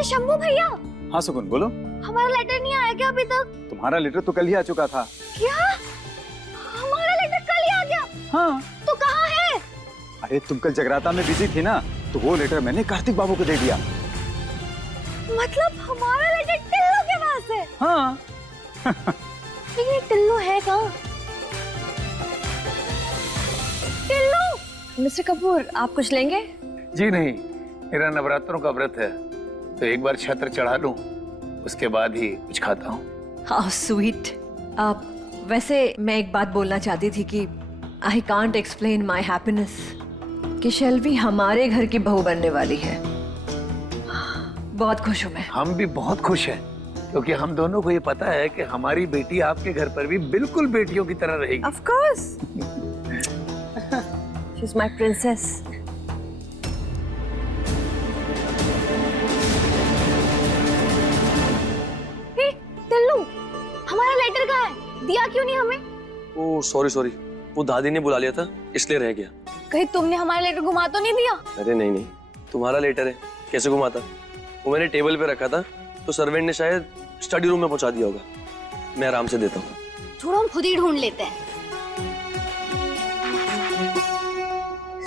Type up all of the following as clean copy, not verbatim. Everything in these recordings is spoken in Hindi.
अरे शंभू भैया। हाँ सुकून बोलो। हमारा लेटर नहीं आया क्या अभी तक? तुम्हारा लेटर तो कल ही आ चुका था। क्या? हमारा लेटर कल ही आ गया? हाँ। तो कहाँ है? अरे तुम कल जगराता में बिजी थी ना, तो वो लेटर मैंने कार्तिक बाबू को दे दिया। मतलब हमारा लेटर टिल्लू के पास है? हाँ। ये टिल्लू है कहाँ? टिल्लू। मिस्टर कपूर, आप कुछ लेंगे? जी नहीं, मेरा नवरात्रों का व्रत है, तो एक बार छत्र चढ़ा लूं, उसके बाद ही कुछ खाता हूँ। How sweet. वैसे मैं एक बात बोलना चाहती थी कि I can't explain my happiness कि शेल्वी हमारे घर की बहू बनने वाली है। बहुत खुश हूँ मैं। हम भी बहुत खुश हैं, क्योंकि हम दोनों को ये पता है कि हमारी बेटी आपके घर पर भी बिल्कुल बेटियों की तरह रहेगी। Of course. She's my princess. हे टिल्लू, हमारा लेटर कहाँ है? दिया क्यों नहीं हमें? ओह सॉरी, वो दादी ने बुला लिया था इसलिए रह गया। कहीं तुमने हमारा लेटर घुमा तो नहीं दिया? अरे नहीं, तुम्हारा लेटर है, कैसे घुमाता? वो मैंने टेबल पे रखा था, तो सर्वेंट ने शायद स्टडी रूम में पहुंचा दिया होगा। मैं आराम से देता हूँ। छोड़ो, हम खुद ही ढूंढ लेते हैं।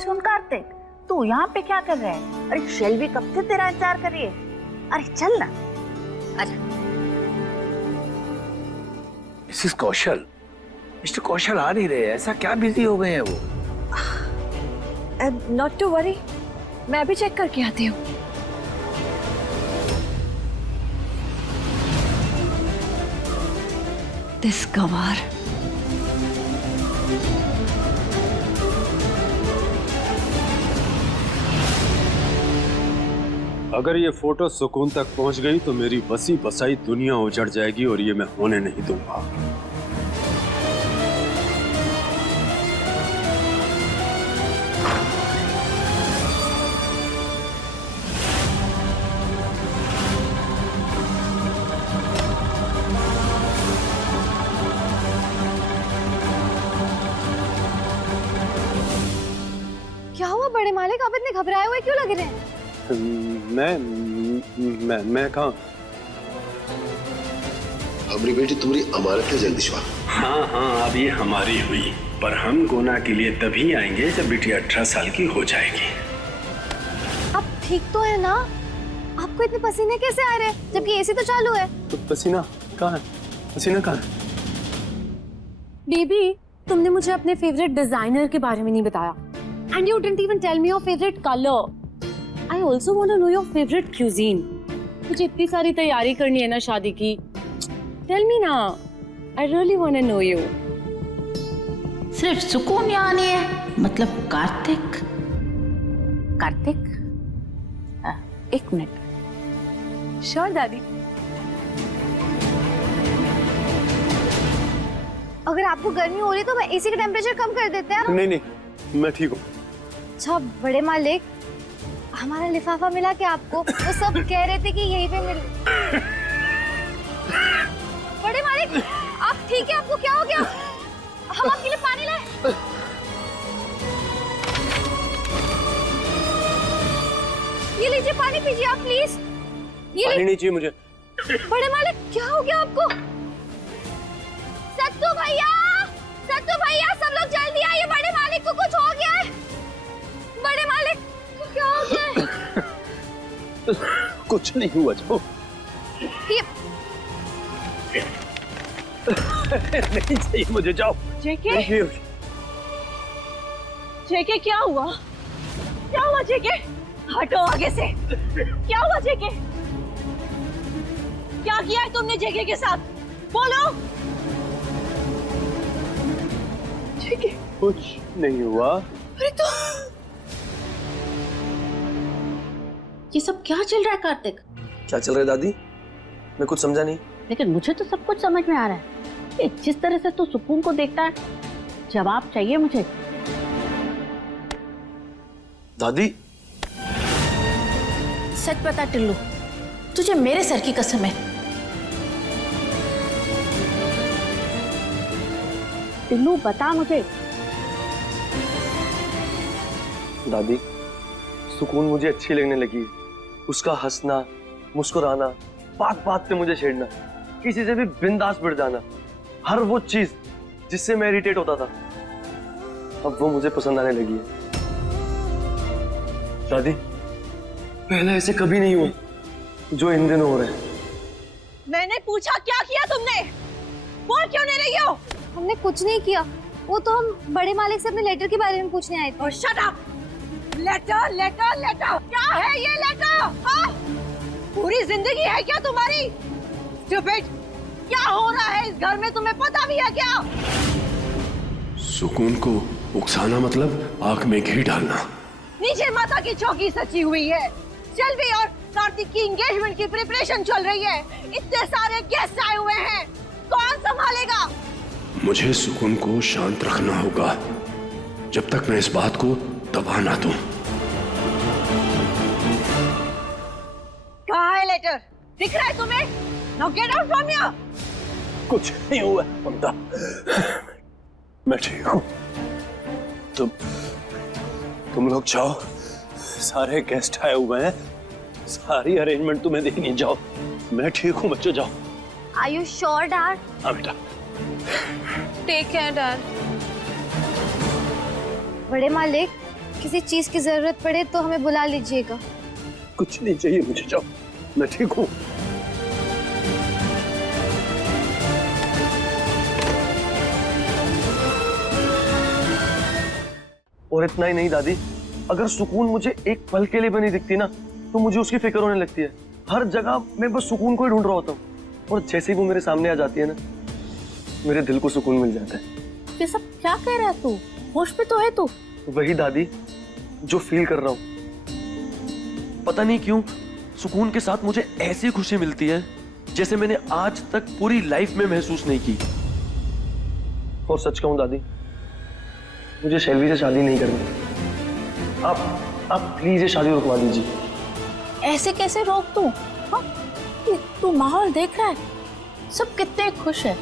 सुन कार्तिक, तू यहाँ पे क्या कर रहा है? अरे शेल्वी कब से तेरा इंतजार कर रही है। अरे चल ना, आजा। मिसेस कौशल, मिस्टर कौशल आ नहीं रहे, ऐसा क्या बिजी हो गए हैं वो? Not to worry. मैं अभी चेक करके आती हूँ। This गंवार। अगर ये फोटो सुकून तक पहुंच गई तो मेरी बसी बसाई दुनिया उजड़ जाएगी और ये मैं होने नहीं दूंगा। क्या हुआ बड़े मालिक, आप इतने घबराए हुए क्यों लग रहे हैं? मैं कहाँ? हमारी बेटी तुम्हारी अमानत है जगदीशवा। हाँ अब ये हमारी हुई, पर हम गोना के लिए तभी आएंगे जब बेटी 18 साल की हो जाएगी। आप ठीक तो है ना? आपको इतने पसीने कैसे आ रहे हैं जबकि एसी तो चालू है? तो पसीना कहाँ है? पसीना कहाँ है? बेबी, तुमने मुझे अपने फेवरेट डिजाइनर के बारे में नहीं बताया। And you didn't even tell me your favorite color. I also want to know your favorite cuisine. मुझे इतनी सारी तैयारी करनी है ना शादी की। Tell me ना, I really want to know you. सिर्फ सुकून यहाँ नहीं है, मतलब कार्तिक। कार्तिक, एक मिनट। Sure, दादी। अगर आपको गर्मी हो रही है तो मैं एसी का टेम्परेचर कम कर देते हैं। नहीं, मैं ठीक हूँ। अच्छा बड़े मालिक, हमारा लिफाफा मिला क्या आपको? वो सब कह रहे थे कि यहीं पे मिल। बड़े मालिक, आप ठीक है? आपको क्या हो गया? हम आपके लिए पानी लाए। ये लीजिए पानी पीजिए आप प्लीज। पानी नहीं चाहिए मुझे। बड़े मालिक क्या हो गया आपको? सत्तू भैया सब लोग जल्दी आइए, बड़े मालिक को कुछ हो गया है। बड़े मालिक को क्या हो गया है? कुछ नहीं हुआ जो। नहीं चाहिए मुझे, जाओ। जेके क्या हुआ? क्या हुआ जेके? हटो आगे से। क्या हुआ जेके? क्या किया है तुमने जेके के साथ? बोलो। जेके कुछ नहीं हुआ। अरे तो ये सब क्या चल रहा है कार्तिक? क्या चल रहा है दादी? मैं कुछ समझा नहीं। लेकिन मुझे तो सब कुछ समझ में आ रहा है। कि जिस तरह से तू सुकून को देखता है, जवाब चाहिए मुझे। दादी सच बता टिल्लू, तुझे मेरे सर की कसम है। टिल्लू बता मुझे। दादी, सुकून मुझे अच्छी लगने लगी। उसका हंसना, मुस्कुराना, बात बात पे मुझे छेड़ना, किसी से भी बिंदास भिड़ जाना, हर वो चीज जिससे मैं इरिटेट होता था, अब वो मुझे पसंद आने लगी है। दादी, पहले ऐसे कभी नहीं हुआ जो इन दिनों हो रहे हैं। मैंने पूछा क्या किया तुमने? बोल क्यों नहीं रही हो? हमने कुछ नहीं किया, वो तो हम बड़े मालिक से अपने लेटर के बारे में पूछने आए थे। और shut up! Letter letter letter, क्या है ये लेटर? हाँ? पूरी जिंदगी है क्या तुम्हारी? स्टूपिड! क्या हो रहा है इस घर में, तुम्हें पता भी है क्या? सुकून को उकसाना मतलब आंख में घी डालना। नीचे माता की चौकी सची हुई है, शेल्वी और कार्तिक की एंगेजमेंट की प्रिपरेशन चल रही है, इतने सारे गेस्ट आए हुए हैं, कौन संभालेगा? मुझे सुकून को शांत रखना होगा जब तक मैं इस बात को दबा ना दूं। कहाँ है लेटर? दिख रहा है तुम्हें? Now get out from here! कुछ नहीं हुआ ममता, मैं ठीक हूँ। तुम लोग जाओ, सारे गेस्ट आए हुए हैं, सारी अरेंजमेंट तुम्हें देखनी, जाओ। मैं ठीक हूँ बच्चों, जाओ। Are you sure, Dad? हाँ बेटा। Take care, Dad. बड़े मालिक, किसी चीज की जरूरत पड़े तो हमें बुला लीजिएगा। कुछ नहीं चाहिए मुझे, जाओ, मैं ठीक हूँ। और इतना ही नहीं दादी, अगर सुकून मुझे एक पल के लिए भी नहीं दिखती ना, तो मुझे उसकी फिक्र होने लगती है। हर जगह मैं बस सुकून को ही ढूंढ रहा होता हूँ, और जैसे ही वो मेरे सामने आ जाती है ना, मेरे दिल को सुकून मिल जाता है। ये सब क्या कह रहा है तू? होश पे तो है तू? वही दादी जो फील कर रहा हूँ। पता नहीं क्यों सुकून के साथ मुझे ऐसी खुशी मिलती है जैसे मैंने आज तक पूरी लाइफ में महसूस नहीं की। और सच कहूँ दादी, मुझे शेल्वी से शादी नहीं करनी। आप प्लीज ये शादी रुकवा दीजिए। ऐसे कैसे रोक तू? हाँ? तू माहौल देख रहा है, सब कितने खुश है।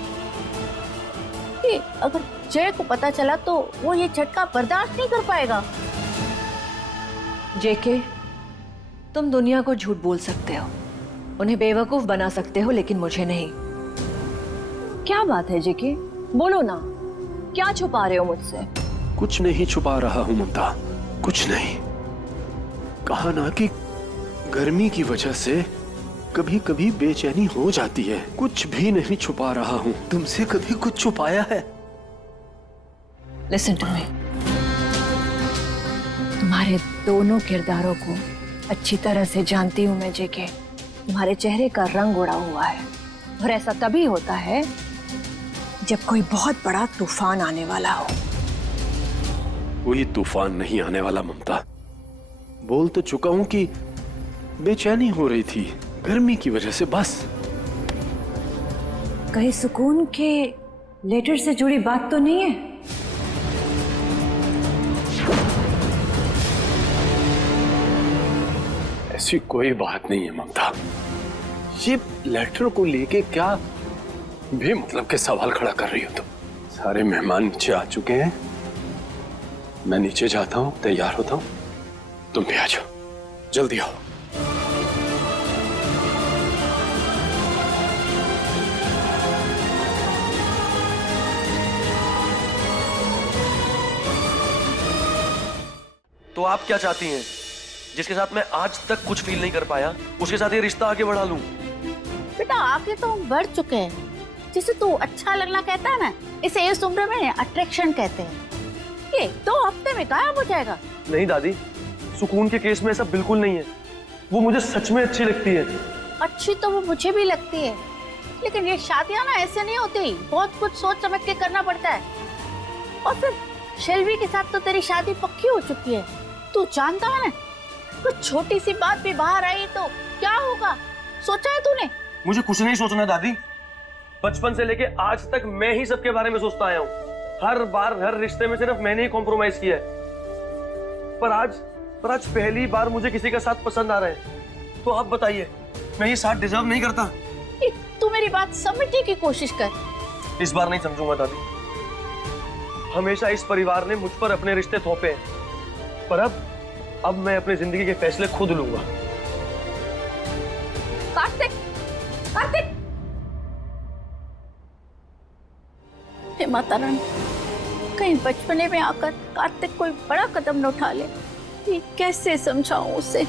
कि अगर जय को पता चला तो वो ये झटका बर्दाश्त नहीं कर पाएगा। जेके, तुम दुनिया को झूठ बोल सकते हो, उन्हें बेवकूफ बना सकते हो, लेकिन मुझे नहीं। क्या बात है जेके, बोलो ना, क्या छुपा रहे हो मुझसे? कुछ नहीं छुपा रहा हूं ममता, कुछ नहीं। कहा ना कि गर्मी की वजह से कभी कभी बेचैनी हो जाती है। कुछ भी नहीं छुपा रहा हूं। तुमसे कभी कुछ छुपाया है? लिसन टू मी, तुम्हारे दोनों किरदारों को अच्छी तरह से जानती हूं मैं जेके। तुम्हारे चेहरे का रंग उड़ा हुआ है, और ऐसा तभी होता है जब कोई बहुत बड़ा तूफान आने वाला हो। कोई तूफान नहीं आने वाला ममता। बोल तो चुका हूं कि बेचैनी हो रही थी गर्मी की वजह से, बस। कहीं सुकून के लेटर से जुड़ी बात तो नहीं है? ऐसी कोई बात नहीं है ममता। ये लेटर को लेके क्या भी मतलब के सवाल खड़ा कर रही हो तुम? सारे मेहमान नीचे आ चुके हैं, मैं नीचे जाता हूँ, तैयार होता हूँ, तुम भी आ जाओ, जल्दी आओ। तो आप क्या चाहती हैं? जिसके साथ मैं आज तक कुछ फील नहीं कर पाया, उसके साथ ये रिश्ता आगे बढ़ा लूं? बेटा आगे तो हम बढ़ चुके हैं। जिसे तू अच्छा लगना कहता है ना, इसे इस उम्र में अट्रैक्शन कहते हैं। ये 2 हफ्ते में गायब हो जाएगा। नहीं दादी, सुकून के केस में ऐसा बिल्कुल नहीं है। वो मुझे सच में अच्छी लगती है। अच्छी तो वो मुझे भी लगती है, लेकिन ये शादियां ना ऐसे नहीं होती, बहुत कुछ सोच समझ के करना पड़ता है। और फिर शेल्वी के साथ तो तेरी शादी पक्की हो चुकी है, तू जानता है ना। कुछ छोटी सी बात भी बाहर आई तो क्या होगा, सोचा है तूने? मुझे कुछ नहीं सोचना दादी। बचपन से लेके आज तक मैं ही सबके बारे में सोचता आया हूँ। हर बार हर रिश्ते में सिर्फ मैंने ही कॉम्प्रोमाइज किया है। पर आज पहली बार मुझे किसी का साथ पसंद आ रहा है। तो आप बताइए, मैं ये साथ डिजर्व नहीं करता? तू मेरी बात समझने की कोशिश कर। इस बार नहीं समझूंगा दादी। हमेशा इस परिवार ने मुझ पर अपने रिश्ते थोपे हैं, पर अब मैं अपनी जिंदगी के फैसले खुद लूंगा। कार्तिक! हे माता रानी, कहीं बचपने में आकर कार्तिक कोई बड़ा कदम न उठा ले। ये कैसे समझाऊं उसे?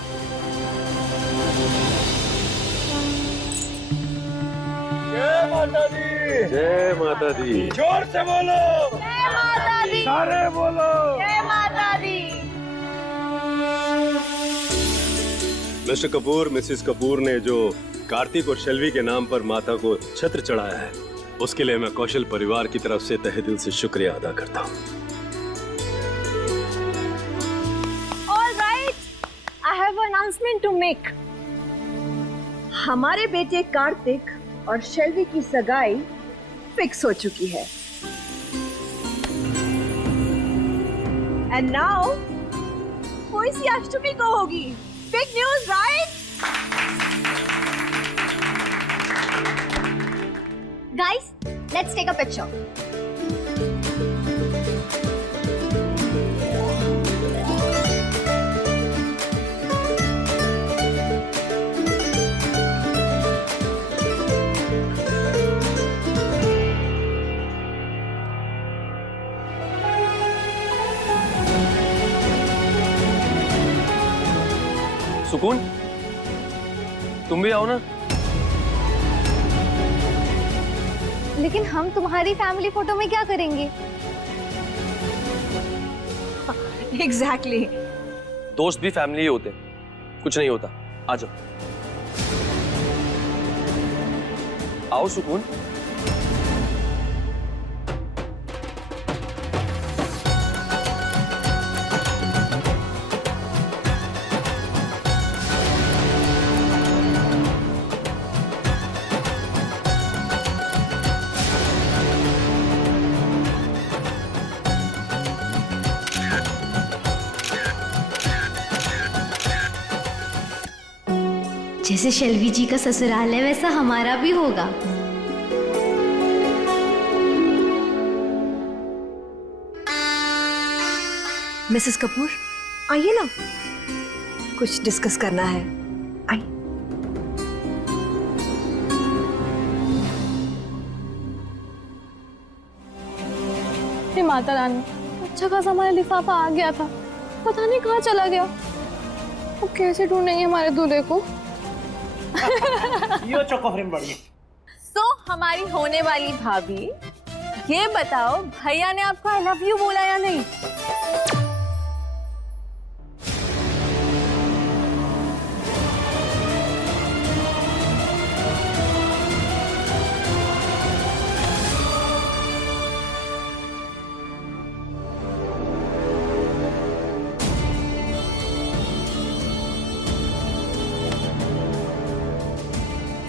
जय माता दी, जय माता दी। जोर से बोलो, जय माता दी, सारे बोलो। जय माता दी। मिस्टर कपूर, मिसेस कपूर ने जो कार्तिक और शेल्वी के नाम पर माता को छत्र चढ़ाया है, उसके लिए मैं कौशल परिवार की तरफ से तहे दिल से शुक्रिया अदा करता हूँ। All right, I have an announcement to make. हमारे बेटे कार्तिक और शेल्वी की सगाई फिक्स हो चुकी है। And now वो इसी अष्टमी को होगी। Big news, right? Guys, let's take a picture. सुकून, तुम भी आओ ना। लेकिन हम तुम्हारी फैमिली फोटो में क्या करेंगे? Exactly. दोस्त भी फैमिली ही होते हैं, कुछ नहीं होता। आ जाओ, आओ सुकून। जैसे शेल्वी जी का ससुराल है वैसा हमारा भी होगा। मिसेस कपूर, आइए ना, कुछ डिस्कस करना है। आइए। हे माता रानी, अच्छा खासा हमारा लिफाफा आ गया था, पता नहीं कहाँ चला गया। अब कैसे ढूंढेंगे हमारे दूल्हे को? यो चोको फ्रेम बढ़िया। तो हमारी होने वाली भाभी, ये बताओ भैया ने आपको आई लव यू बोला या नहीं?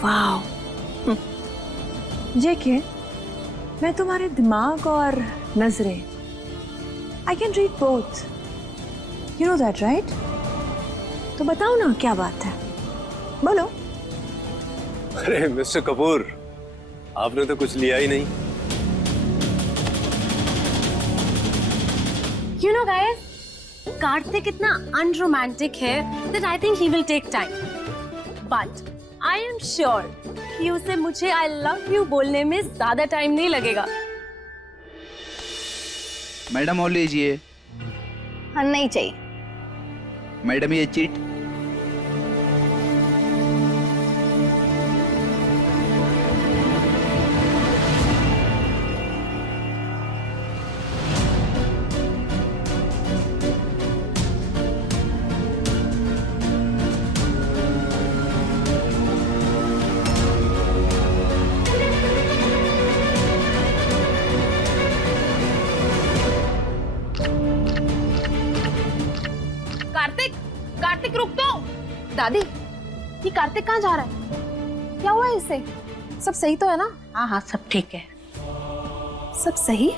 वाओ, जेके, मैं तुम्हारे दिमाग और नजरें, I can read both, you know that right? तो बताओ ना क्या बात है, बोलो। अरे मिस्टर कपूर, आपने तो कुछ लिया ही नहीं। You know guys, कार्तिक इतना अनरोमांटिक है that I think he will take time. But I am sure कि उसे मुझे I love you बोलने में ज्यादा टाइम नहीं लगेगा। मैडम और लीजिए। हाँ, नहीं चाहिए। मैडम ये चीट। कार्तिक रुक तो। दादी, ये कार्तिक कहाँ जा रहा है? क्या हुआ है इसे? सब सही तो है ना? हाँ हाँ, सब ठीक है। सब सही?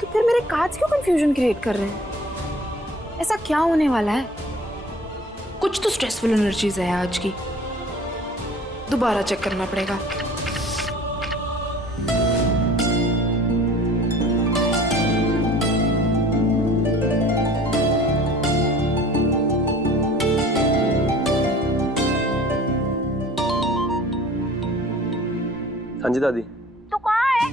तो फिर मेरे कार्ड्स क्यों कंफ्यूजन क्रिएट कर रहे हैं? ऐसा क्या होने वाला है? कुछ तो स्ट्रेसफुल एनर्जीज है आज की, दोबारा चेक करना पड़ेगा। हाँ जी दादी। तो कहाँ है?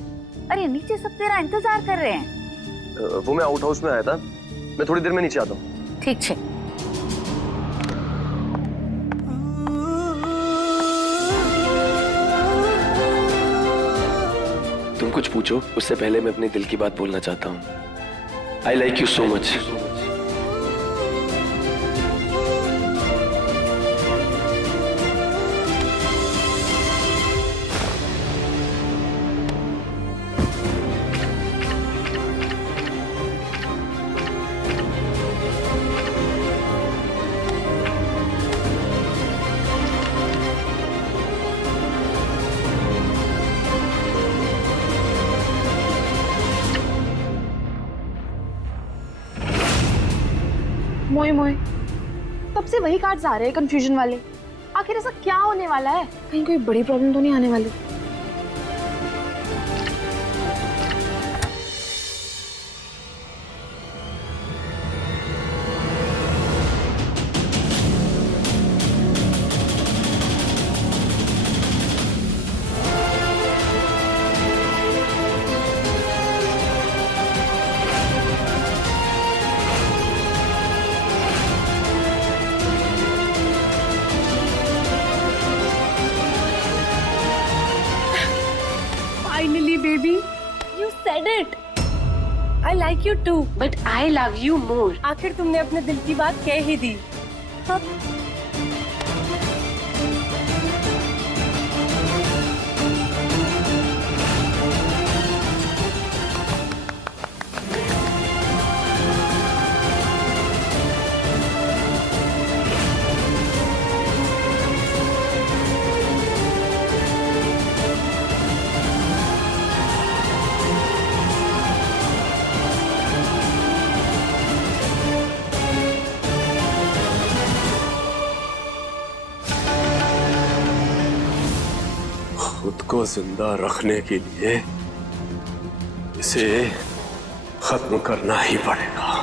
अरे नीचे सब तेरा इंतजार कर रहे हैं। वो मैं आउट हाउस में आया था, मैं थोड़ी देर में नीचे आता हूँ। ठीक है। तुम कुछ पूछो, उससे पहले मैं अपने दिल की बात बोलना चाहता हूँ। I like you so much. मोए मोए, तब से वही कार्ड्स आ रहे हैं कंफ्यूजन वाले। आखिर ऐसा क्या होने वाला है? कहीं कोई बड़ी प्रॉब्लम तो नहीं आने वाली? Finally, baby, you said it. I like you too, but I love you more. आखिर तुमने अपने दिल की बात कह ही दी। खुद को जिंदा रखने के लिए इसे खत्म करना ही पड़ेगा।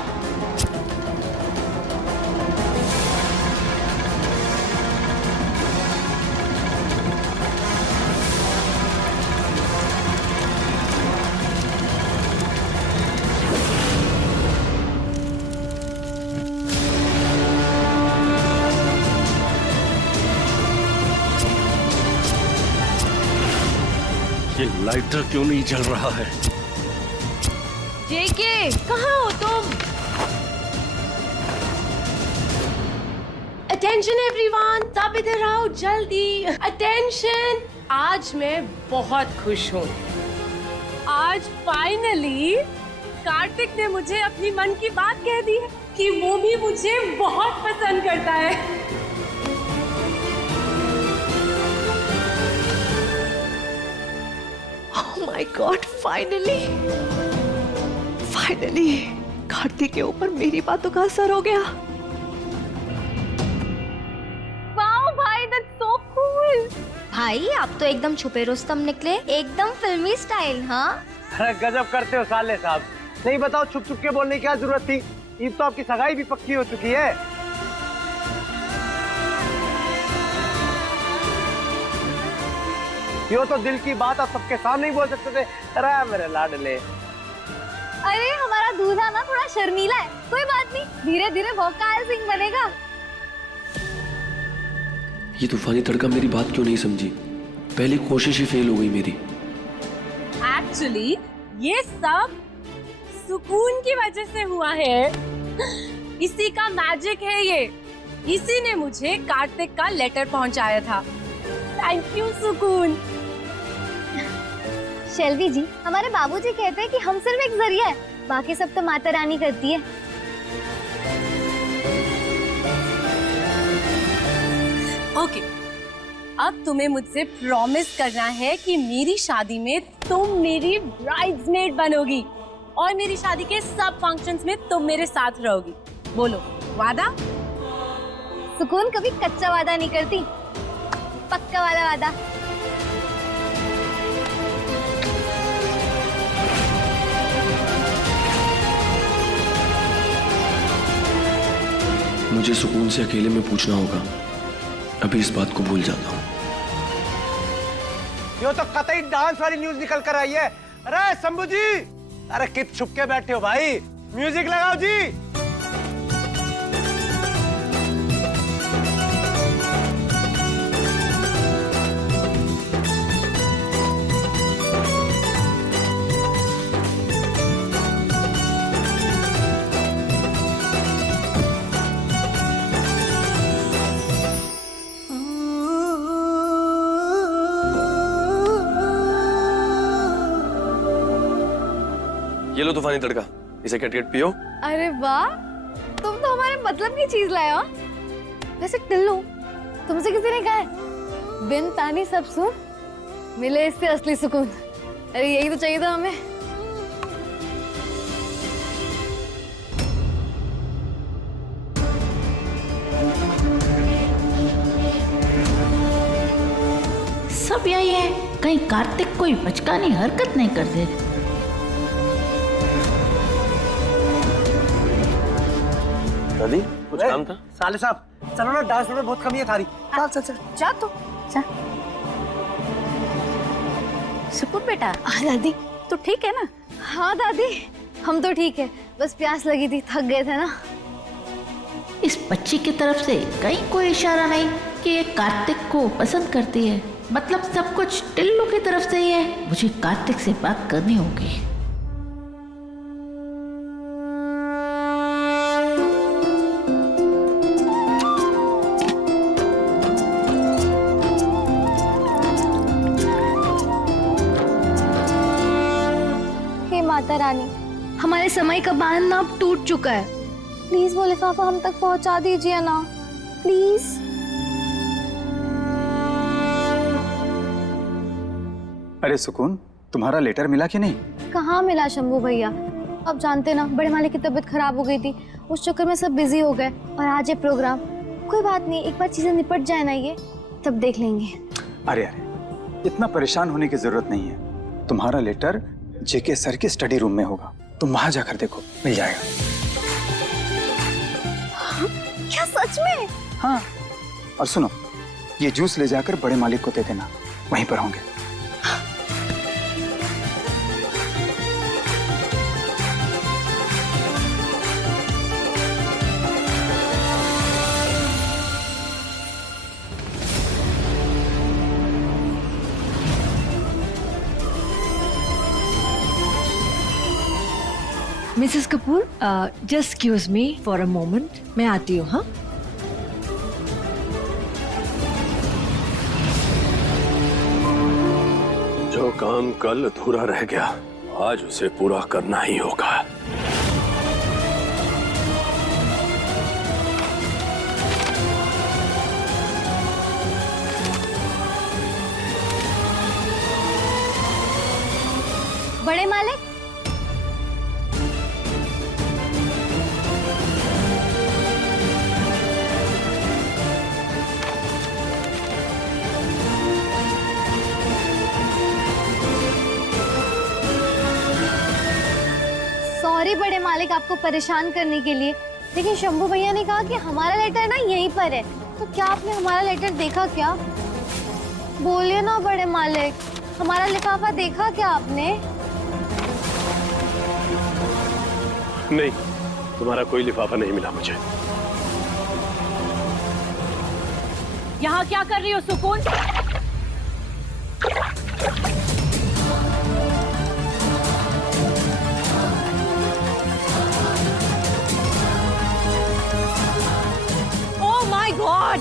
ये लाइटर क्यों नहीं जल रहा है? जेके, कहाँ हो तुम? अटेंशन एवरीवन, सब इधर आओ जल्दी। अटेंशन, आज मैं बहुत खुश हूँ। आज फाइनली कार्तिक ने मुझे अपनी मन की बात कह दी है कि वो भी मुझे बहुत पसंद करता है। Oh my God, finally Kartik के ऊपर मेरी बातों का असर हो गया। वाओ भाई, that's so cool. भाई आप तो एकदम छुपे रुस्तम निकले, एकदम फिल्मी स्टाइल। हाँ अरे गजब करते हो साले साहब। नहीं बताओ, छुप छुप के बोलने की क्या जरूरत थी? ईद तो आपकी सगाई भी पक्की हो चुकी है। यो तो दिल की बात आप सबके सामने ही बोल सकते थे। अरे मेरे लाडले। अरे हमारा दूल्हा ना थोड़ा शर्मीला है, कोई बात नहीं, धीरे धीरे भौकाल सिंह बनेगा। ये तूफानी तड़का मेरी बात क्यों नहीं समझी? पहली कोशिश ही फेल हो गई मेरी। एक्चुअली ये सब सुकून की वजह से हुआ है। इसी का मैजिक है ये। इसी ने मुझे कार्तिक का लेटर पहुंचाया था। थैंक यू सुकून। शेल्वी जी, हमारे बाबूजी कहते हैं कि हम सिर्फ एक जरिया है, बाकी सब तो माता रानी करती है। ओके, अब तुम्हें मुझसे प्रॉमिस करना है कि मेरी शादी में तुम मेरी ब्राइड्समेड बनोगी और मेरी शादी के सब फंक्शंस में तुम मेरे साथ रहोगी। बोलो, वादा? सुकून कभी कच्चा वादा नहीं करती, पक्का वाला वादा। मुझे सुकून से अकेले में पूछना होगा। अभी इस बात को भूल जाता हूँ। ये तो कतई डांस वाली न्यूज निकल कर आई है। अरे शंभू जी, अरे कित छुप के बैठे हो भाई, म्यूजिक लगाओ जी। ये लो तूफानी तड़का, इसे कट पियो। अरे वाह, तुम तो हमारे मतलब की चीज लाए हो। वैसे टिल्लू, तुमसे किसी ने कहा है बिन तानी सब सुन, मिले इससे असली सुकून। अरे यही तो चाहिए था हमें। सब यही है, कहीं कार्तिक कोई बचकानी हरकत नहीं कर दे। दादी कुछ काम था? साले साहब चलो ना, डांस में बहुत कमी है थारी। चल चल चल जा तो जा। सुकून बेटा। दादी तो ठीक है ना? हाँ दादी, हम तो ठीक है, बस प्यास लगी थी, थक गए थे ना। इस बच्ची की तरफ से कहीं कोई इशारा नहीं कि ये कार्तिक को पसंद करती है। मतलब सब कुछ टिल्लू की तरफ से ही है। मुझे कार्तिक से बात करनी होगी। हे माता रानी, हमारे समय का बांध अब टूट चुका है। प्लीज वो लिफाफा हम तक पहुंचा दीजिए ना, प्लीज। अरे सुकून, तुम्हारा लेटर मिला कि नहीं? कहाँ मिला शंभू भैया, अब जानते ना बड़े मालिक की तबीयत खराब हो गई थी, उस चक्कर में सब बिजी हो गए। और आज ये प्रोग्राम। कोई बात नहीं, एक बार चीजें निपट जाए ना ये, तब देख लेंगे। अरे अरे, इतना परेशान होने की जरूरत नहीं है। तुम्हारा लेटर जेके सर के स्टडी रूम में होगा, तुम वहां जाकर देखो, मिल जाएगा। क्या सच में? हाँ, और सुनो, ये जूस ले जाकर बड़े मालिक को दे देना, वहीं पर होंगे। Mrs Kapoor, just excuse me for a moment, मैं आती हूँ। हाँ, जो काम कल अधूरा रह गया, आज उसे पूरा करना ही होगा। बड़े मालिक, सॉरी बड़े मालिक आपको परेशान करने के लिए, लेकिन शंभू भैया ने कहा कि हमारा लेटर ना यहीं पर है। तो क्या आपने हमारा लेटर देखा क्या? बोलिए ना बड़े मालिक, हमारा लिफाफा देखा क्या आपने? नहीं, तुम्हारा कोई लिफाफा नहीं मिला मुझे। यहाँ क्या कर रही हो सुकून? Oh my God!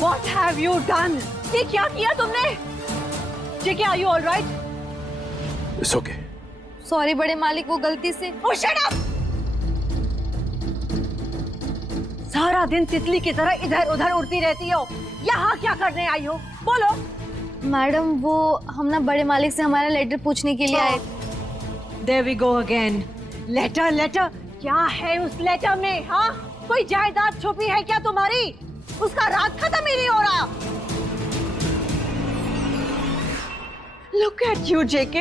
What have you done? ये क्या किया तुमने? जेके, are you all right? It's okay. Sorry बड़े मालिक, वो गलती से। Oh, shut up! सारा दिन तितली की तरह इधर उधर उड़ती रहती हो, यहाँ क्या करने आई हो? बोलो। मैडम, वो हम ना बड़े मालिक से हमारा लेटर पूछने के लिए आए। There we go again. Letter letter, क्या है उस लेटर में? हाँ, कोई जायदाद छुपी है क्या तुम्हारी? उसका राज खत्म ही नहीं हो रहा। Look at you, JK.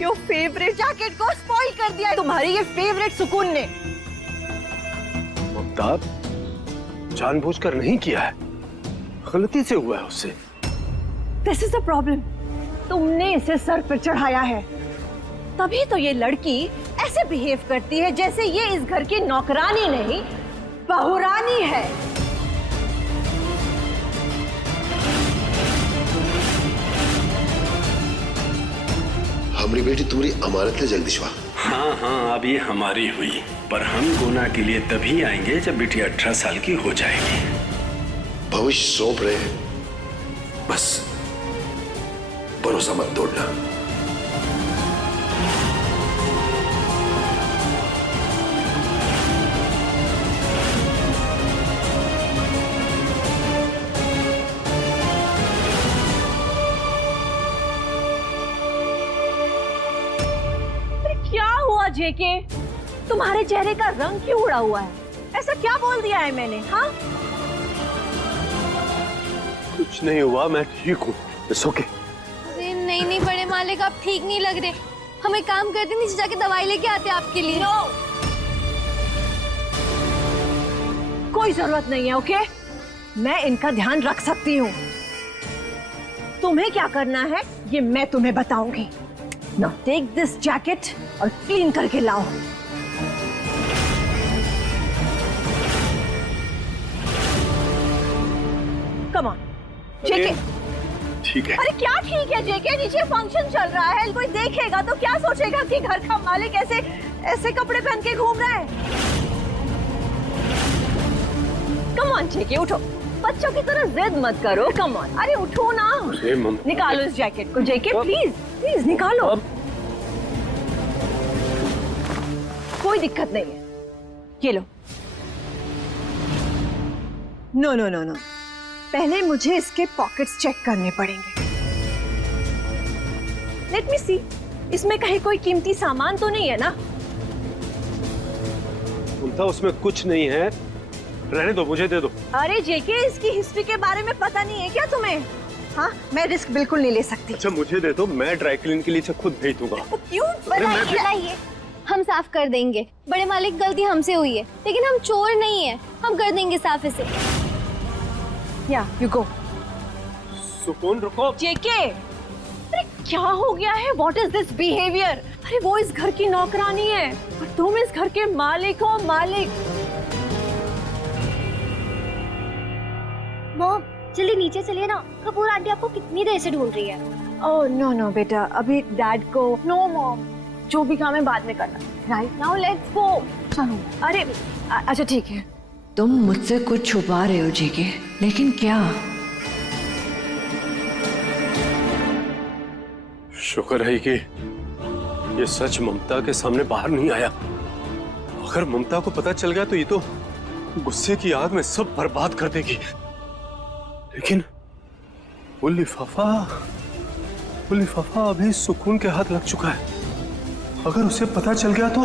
Your favorite jacket को स्पॉइल कर दिया है तुम्हारी ये फेवरेट सुकून ने। ममता, जानबूझकर नहीं किया है, गलती से हुआ है उससे। This is the problem. तुमने इसे सर पर चढ़ाया है, तभी तो ये लड़की ऐसे बिहेव करती है जैसे ये इस घर की नौकरानी नहीं, बहुरानी है। हमारी बेटी तुम्हारी अमानत है जगदीशवा। हाँ हाँ, अब ये हमारी हुई, पर हम गुना के लिए तभी आएंगे जब बिटिया 18 साल की हो जाएगी। भविष्य सौंप रहे हैं, बस भरोसा मत तोड़ना। क्या हुआ जेके? तुम्हारे चेहरे का रंग क्यों उड़ा हुआ है? ऐसा क्या बोल दिया है मैंने? हाँ, कुछ नहीं हुआ, मैं ठीक हूँ। It's okay. अरे नहीं नहीं बड़े मालिक, आप ठीक नहीं लग रहे। हम एक काम करते, नीचे जाके दवाई लेके आते हैं आपके लिए। नो, कोई जरूरत नहीं है। ओके, मैं इनका ध्यान रख सकती हूँ। तुम्हें क्या करना है ये मैं तुम्हें बताऊंगी। नाउ टेक दिस जैकेट और क्लीन करके लाओ। कम ऑन जेके। ठीक है। अरे क्या ठीक है जेके? नीचे फंक्शन चल रहा है, कोई देखेगा तो क्या सोचेगा कि घर का मालिक ऐसे ऐसे कपड़े पहन के घूम रहा है। कम ऑन जेके, उठो। बच्चों की तरह जिद मत करो। कम ऑन, अरे उठो ना। निकालो इस जैकेट को जेके, प्लीज प्लीज निकालो। कोई दिक्कत नहीं है, ये लो। नो नो नो नो, पहले मुझे इसके पॉकेट्स चेक करने पड़ेंगे। लेट मी सी, इसमें कहीं कोई कीमती सामान तो नहीं है ना? ममता, उसमें कुछ नहीं है, रहने दो, मुझे दे दो। अरे जेके, इसकी हिस्ट्री के बारे में पता नहीं है क्या तुम्हें? हाँ, मैं रिस्क बिल्कुल नहीं ले सकती। अच्छा मुझे दे दो, मैं ड्राई क्लीन के लिए इसे खुद भेज दूंगा। क्यों? बताइए, हम साफ कर देंगे। बड़े मालिक, गलती हमसे हुई है, लेकिन हम चोर नहीं है, हम कर देंगे साफ इसे। या यू गो। सुकून, रुको। जेके, अरे क्या हो गया है? What is this behaviour? अरे वो इस घर की नौकरानी है और तुम इस घर के मालिक हो। मालिक। मॉम, जल्दी नीचे चलिए ना, कपूर आंटी आपको कितनी देर से ढूंढ रही है। ओह नो नो बेटा, अभी डैड को। नो मॉम, जो भी काम है बाद में करना। Right now let's go. चलो। अरे अच्छा ठीक है। तुम मुझसे कुछ छुपा रहे हो जेके, लेकिन क्या? शुक्र है कि ये सच ममता के सामने बाहर नहीं आया। अगर ममता को पता चल गया तो ये तो गुस्से की आग में सब बर्बाद कर देगी। लेकिन वो लिफाफा अभी सुकून के हाथ लग चुका है। अगर उसे पता चल गया तो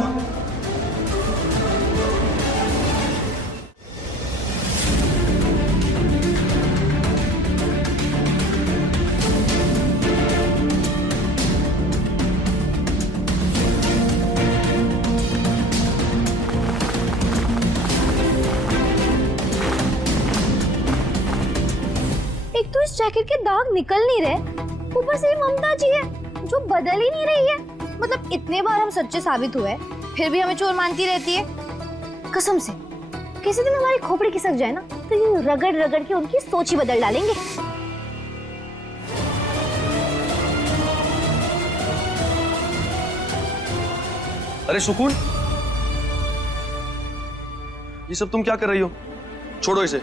इस जैकेट के दाग निकल नहीं रहे, ऊपर से ममता जी है जो बदल ही नहीं रही है। मतलब इतने बार हम सच्चे साबित हुए, फिर भी हमें चोर मानती रहती है। कसम से किसी दिन हमारी खोपड़ी खिसक जाए ना, तो यूं रगड़ रगड़ के उनकी सोच ही बदल डालेंगे। अरे सुकून, ये सब तुम क्या कर रही हो? छोड़ो इसे,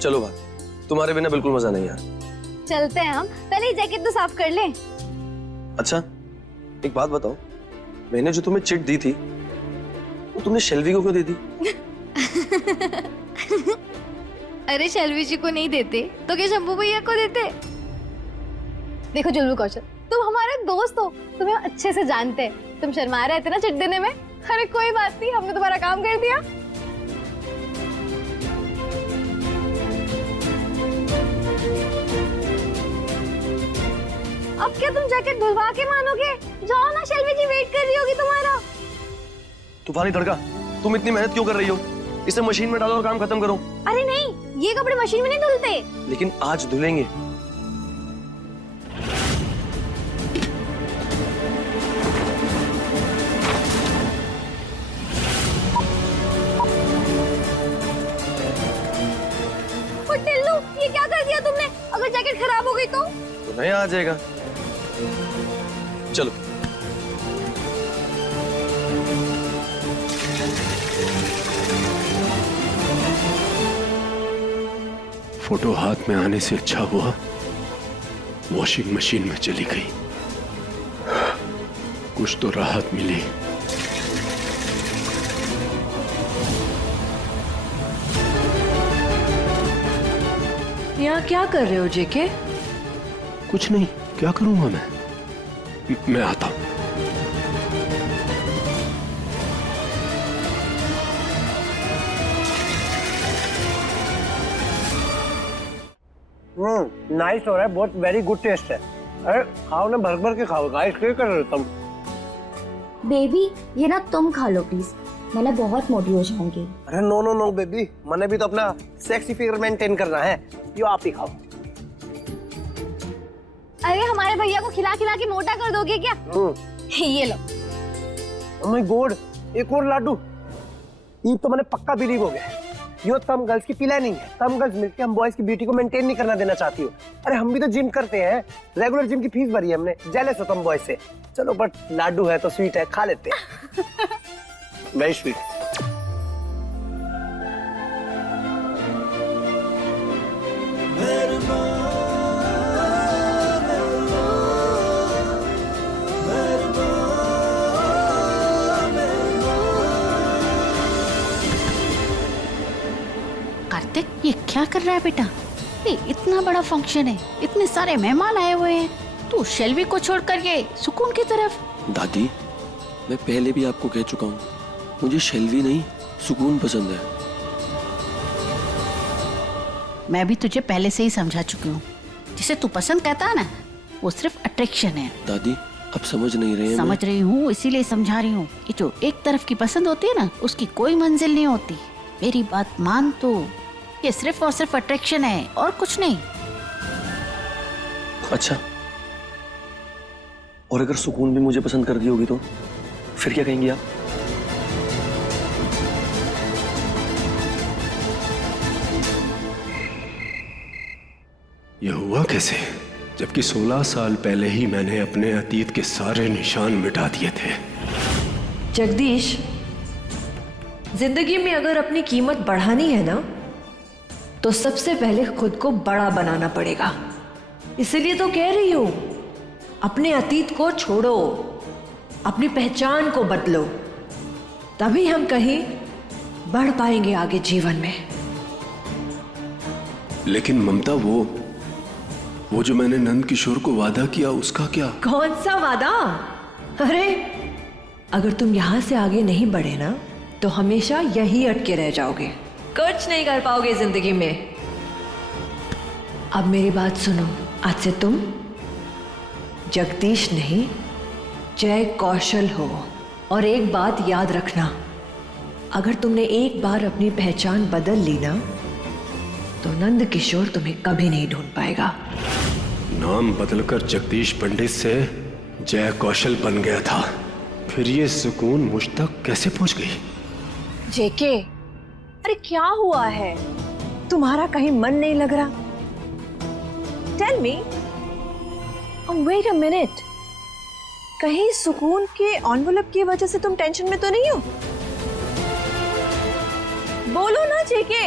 चलो बात। तुम्हारे बिना बिल्कुल मजा नहीं यार। चलते हैं हम, पहले ये जैकेट तो साफ कर ले। अच्छा एक बात बताओ, मैंने जो तुम्हें चिट दी थी वो तुमने शेल्वी को क्यों दे दी? अरे शेल्वी जी को नहीं देते तो क्या शंभू भैया को देते? देखो जुल्लू कौशल, तुम हमारे दोस्त हो, तुम्हें अच्छे से जानते हैं। तुम शर्मा रहे थे ना चिट देने में। अरे कोई बात नहीं, हमने तुम्हारा काम कर दिया। अब क्या तुम जैकेट धुलवा के मानोगे? जाओ ना, शेल्वी जी वेट कर रही होगी तुम्हारा। तूफानी तड़का, तुम इतनी मेहनत क्यों कर रही हो? इसे मशीन में डालो और काम खत्म करो। अरे नहीं, ये कपड़े मशीन में नहीं धुलते। लेकिन आज धुलेंगे। जाएगा। चलो। फोटो हाथ में आने से अच्छा हुआ वॉशिंग मशीन में चली गई, कुछ तो राहत मिली। यहाँ क्या कर रहे हो जेके? कुछ नहीं, क्या करूंगा मैं आता हूं। नाइस हो रहा है, बहुत वेरी गुड टेस्ट है। अरे खाओ ना, भर भर के खाओ गाइस, क्या कर रहे हो तुम? बेबी ये ना तुम खा लो प्लीज, मैं ना बहुत मोटी हो जाऊंगी। अरे नो नो नो बेबी, मैंने भी तो अपना सेक्सी फिगर मेंटेन करना है, यो आप ही खाओ। अरे हमारे भैया को खिला खिला के मोटा कर दोगे क्या? ये लो। ओह माय गॉड, एक और लाडू। ये तो मैंने पक्का बिलीव हो गया। यो तम गर्ल्स की प्लानिंग है, तम गर्ल्स मिलके हम बॉयज की ब्यूटी को मेंटेन नहीं करना देना चाहती हो। अरे हम भी तो जिम करते हैं, रेगुलर जिम की फीस भरी है हमने, जेलस हो तुम बॉयज से। चलो बट लाडू है तो स्वीट है, खा लेते हैं। Very sweet. कार्तिक ये क्या कर रहा है बेटा? ये इतना बड़ा फंक्शन है, इतने सारे मेहमान आए हुए हैं, तू शेल्वी को छोड़कर ये सुकून की तरफ। दादी, मैं पहले भी आपको कह चुका हूँ, मुझे शेल्वी नहीं सुकून पसंद है। मैं भी तुझे पहले से ही समझा चुकी हूँ, जिसे तू पसंद कहता है ना, वो सिर्फ अट्रैक्शन है। दादी अब समझ नहीं रहे हैं। समझ रही हूँ, इसीलिए समझा रही हूँ। ये जो एक तरफ की पसंद होती है ना, उसकी कोई मंजिल नहीं होती। मेरी बात मान, तो ये सिर्फ और सिर्फ अट्रैक्शन है और कुछ नहीं। अच्छा, और अगर सुकून भी मुझे पसंद कर दी होगी तो फिर क्या कहेंगी आप? यह हुआ कैसे, जबकि 16 साल पहले ही मैंने अपने अतीत के सारे निशान मिटा दिए थे। जगदीश, जिंदगी में अगर अपनी कीमत बढ़ानी है ना, तो सबसे पहले खुद को बड़ा बनाना पड़ेगा। इसलिए तो कह रही हूं, अपने अतीत को छोड़ो, अपनी पहचान को बदलो, तभी हम कहीं बढ़ पाएंगे आगे जीवन में। लेकिन ममता, वो जो मैंने नंद किशोर को वादा किया, उसका क्या? कौन सा वादा? अरे अगर तुम यहां से आगे नहीं बढ़े ना, तो हमेशा यही अटके रह जाओगे, कुछ नहीं कर पाओगे जिंदगी में। अब मेरी बात सुनो, आज से तुम जगदीश नहीं, जय कौशल हो। और एक बात याद रखना, अगर तुमने एक बार अपनी पहचान बदल ली ना, तो नंद किशोर तुम्हें कभी नहीं ढूंढ पाएगा। नाम बदलकर जगदीश पंडित से जय कौशल बन गया था, फिर ये सुकून मुझ तक कैसे पहुंच गई? जेके, अरे क्या हुआ है? तुम्हारा कहीं मन नहीं लग रहा? Tell me. Wait a minute, कहीं सुकून के एनवेलप की वजह से तुम टेंशन में तो नहीं हो? बोलो ना जेके,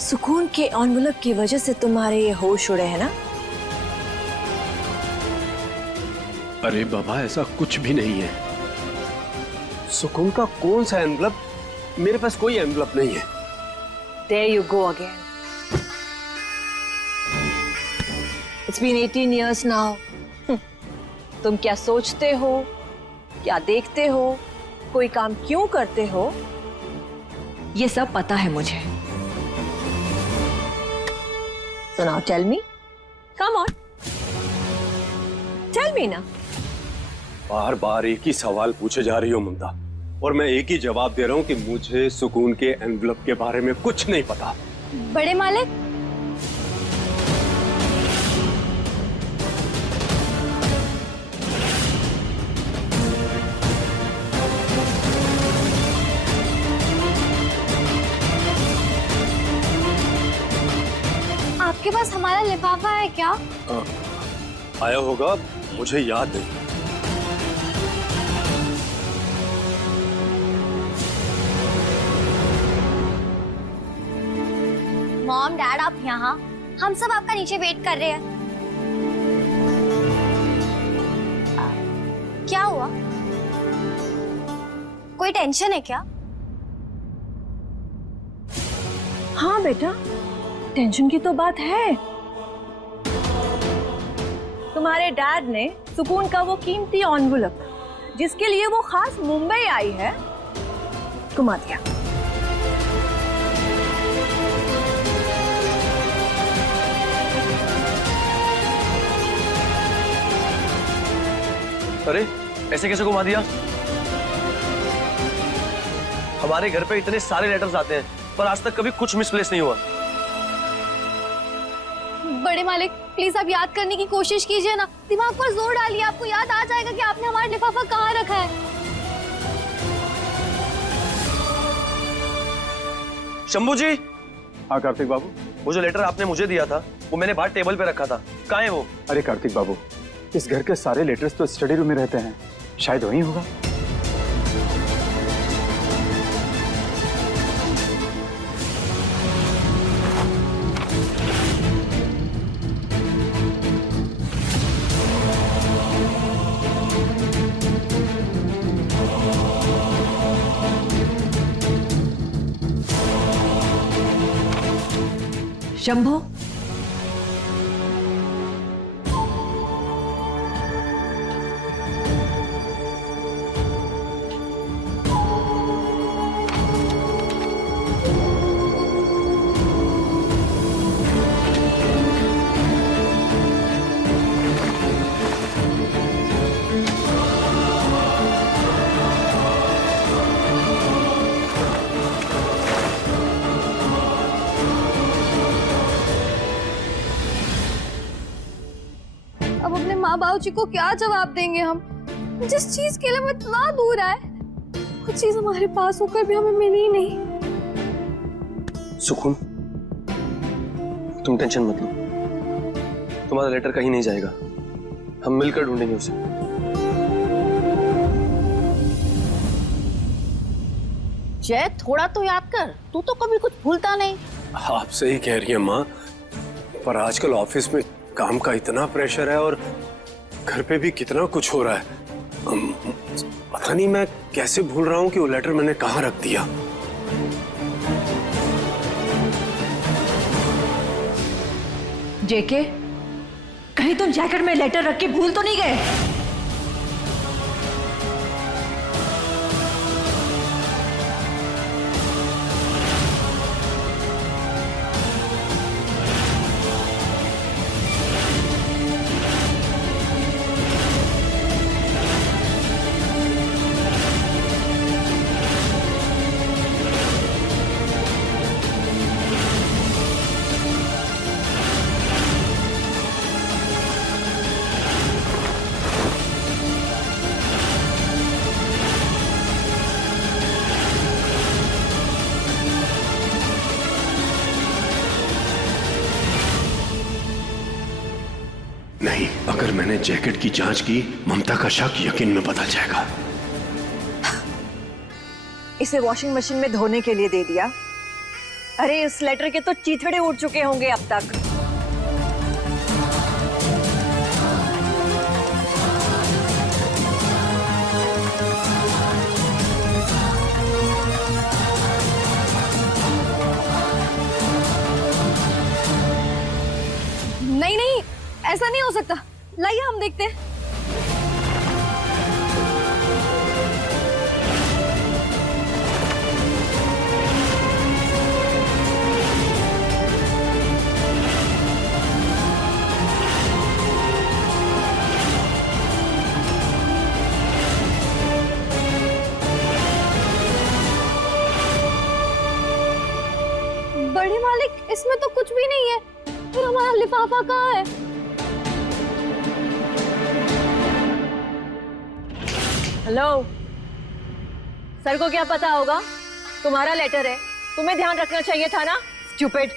सुकून के एनवेलप की वजह से तुम्हारे ये होश उड़े हैं ना? अरे बाबा, ऐसा कुछ भी नहीं है। सुकून का कौन सा एनवलप? मेरे पास कोई एनवलप नहीं है। There you go again. It's been 18 years now. तुम क्या सोचते हो, क्या देखते हो, कोई काम क्यों करते हो, ये सब पता है मुझे। So now tell me. Come on. Tell me ना। बार बार एक ही सवाल पूछे जा रही हो ममता, और मैं एक ही जवाब दे रहा हूं कि मुझे सुकून के एनवलप के बारे में कुछ नहीं पता। बड़े मालिक, आपके पास हमारा लिफाफा है क्या? आया होगा, मुझे याद नहीं। मॉम डैड आप यहाँ, हम सब आपका नीचे वेट कर रहे हैं। क्या हुआ? कोई टेंशन है क्या? हाँ बेटा, टेंशन की तो बात है। तुम्हारे डैड ने सुकून का वो कीमती एनवेलप जिसके लिए वो खास मुंबई आई है, घुमा दिया। अरे ऐसे कैसे घुमा दिया? हमारे घर पे इतने सारे लेटर्स आते हैं पर आज तक कभी कुछ मिसप्लेस नहीं हुआ। बड़े मालिक प्लीज आप याद करने की कोशिश कीजिए ना, दिमाग पर जोर डालिए, आपको याद आ जाएगा कि आपने हमारा लिफाफा कहाँ रखा है। शंभू जी। हाँ कार्तिक बाबू। वो जो लेटर आपने मुझे दिया था वो मैंने बाहर टेबल पे रखा था, कहाँ है वो? अरे कार्तिक बाबू, इस घर के सारे लेटर्स तो स्टडी रूम में रहते हैं, शायद वहीं होगा। शंभू, अब अपने माँ बाबू जी को क्या जवाब देंगे हम, जिस चीज के लिए हम इतना दूर आए, वो चीज हमारे पास होकर भी हमें मिली नहीं। सुकून, तुम टेंशन मत लो, तुम्हारा लेटर कहीं नहीं जाएगा, हम मिलकर ढूंढेंगे उसे। जय थोड़ा तो याद कर, तू तो कभी कुछ भूलता नहीं। आप सही कह रही हैं माँ, पर आजकल ऑफिस में काम का इतना प्रेशर है और घर पे भी कितना कुछ हो रहा है। पता नहीं मैं कैसे भूल रहा हूँ कि वो लेटर मैंने कहाँ रख दिया। जेके, कहीं तुम जैकेट में लेटर रख के भूल तो नहीं गए? नहीं, अगर मैंने जैकेट की जांच की, ममता का शक यकीन में बदल जाएगा। इसे वॉशिंग मशीन में धोने के लिए दे दिया। अरे इस लेटर के तो चीथड़े उड़ चुके होंगे अब तक। नहीं नहीं, ऐसा नहीं हो सकता, लाइए हम देखते हैं। बड़े मालिक, इसमें तो कुछ भी नहीं है, फिर हमारा लिफाफा कहाँ है? हेलो, सर को क्या पता होगा? तुम्हारा लेटर है, तुम्हें ध्यान रखना चाहिए था ना, स्टूपिड।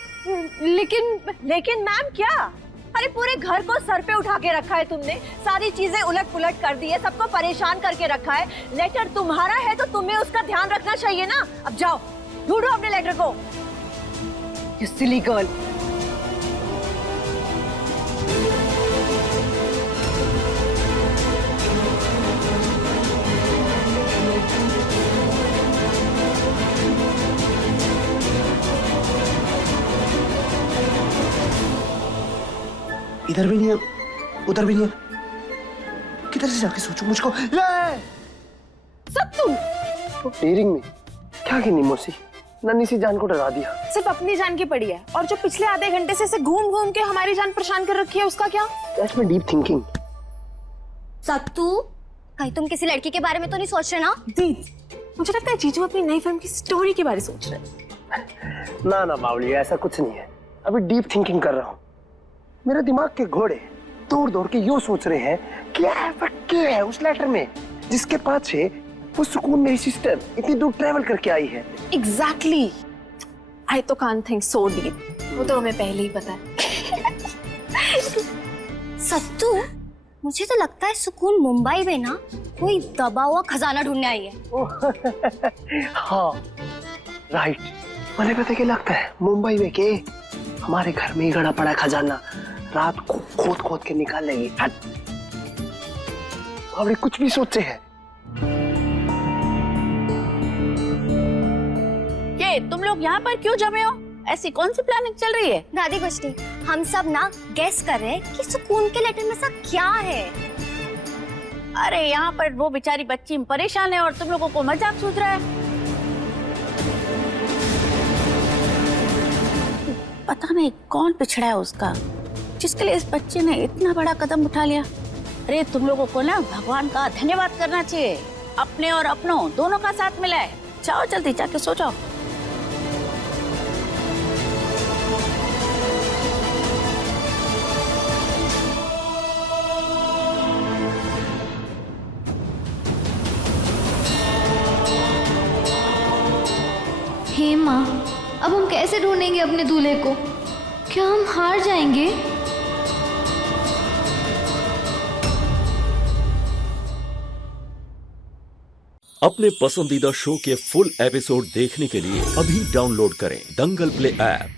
लेकिन मैम क्या? अरे पूरे घर को सर पे उठा के रखा है तुमने, सारी चीजें उलट पुलट कर दी है, सबको परेशान करके रखा है। लेटर तुम्हारा है तो तुम्हें उसका ध्यान रखना चाहिए ना। अब जाओ ढूंढो अपने लेटर को। You silly girl। इधर भी नहीं है, उधर भी नहीं है, किधर से जाके सोचूं मुझको। सत्तू, डेयरिंग में क्या गिनी मौसी, नन्ही सी जान को डरा दिया। सिर्फ अपनी जान की पड़ी है, और जो पिछले आधे घंटे से ऐसे घूम घूम के हमारी जान परेशान कर रखी है उसका क्या? That's my deep thinking. Sattu, कहीं तुम किसी लड़की के बारे में तो नहीं सोच रहे ना? मुझे लगता है जीजू अपनी नई फिल्म की स्टोरी के बारे में सोच रहे हैं। ना ना बावली, ऐसा कुछ नहीं है, अभी डीप थिंकिंग कर रहा हूँ। मेरे दिमाग के घोड़े दौड़ दौड़ के यूं सोच रहे हैं क्या है उस लेटर में जिसके पाछे वो सुकून मेरी सिस्टर इतनी दूर ट्रेवल करके आई है। Exactly। I तो can't think so deep। वो तो हमें पहले ही पता है। सत्तू, मुझे तो लगता है सुकून मुंबई में ना कोई दबा हुआ खजाना ढूंढने आई है। हाँ राइट, मुझे पता क्या लगता है, मुंबई में के हमारे घर में ही गड़ा पड़ा खजाना, रात को खोद खोद के निकाल लेगी। और कुछ भी सोचे हैं। ये तुम लोग यहाँ पर क्यों जमे हो? ऐसी कौन सी प्लानिंग चल रही है? दादी कुछ नहीं, हम सब ना गेस कर रहे हैं कि सुकून के लेटर में ऐसा क्या है। अरे यहाँ पर वो बेचारी बच्ची परेशान है और तुम लोगों को मजाक सूझ रहा है। पता नहीं कौन पिछड़ा है उसका, जिसके लिए इस बच्चे ने इतना बड़ा कदम उठा लिया। अरे तुम लोगों को ना भगवान का धन्यवाद करना चाहिए, अपने और अपनों दोनों का साथ मिला है। जाओ जल्दी जाके सो जाओ। हे माँ, अब हम कैसे ढूंढेंगे अपने दूल्हे को? क्या हम हार जाएंगे? अपने पसंदीदा शो के फुल एपिसोड देखने के लिए अभी डाउनलोड करें दंगल प्ले ऐप।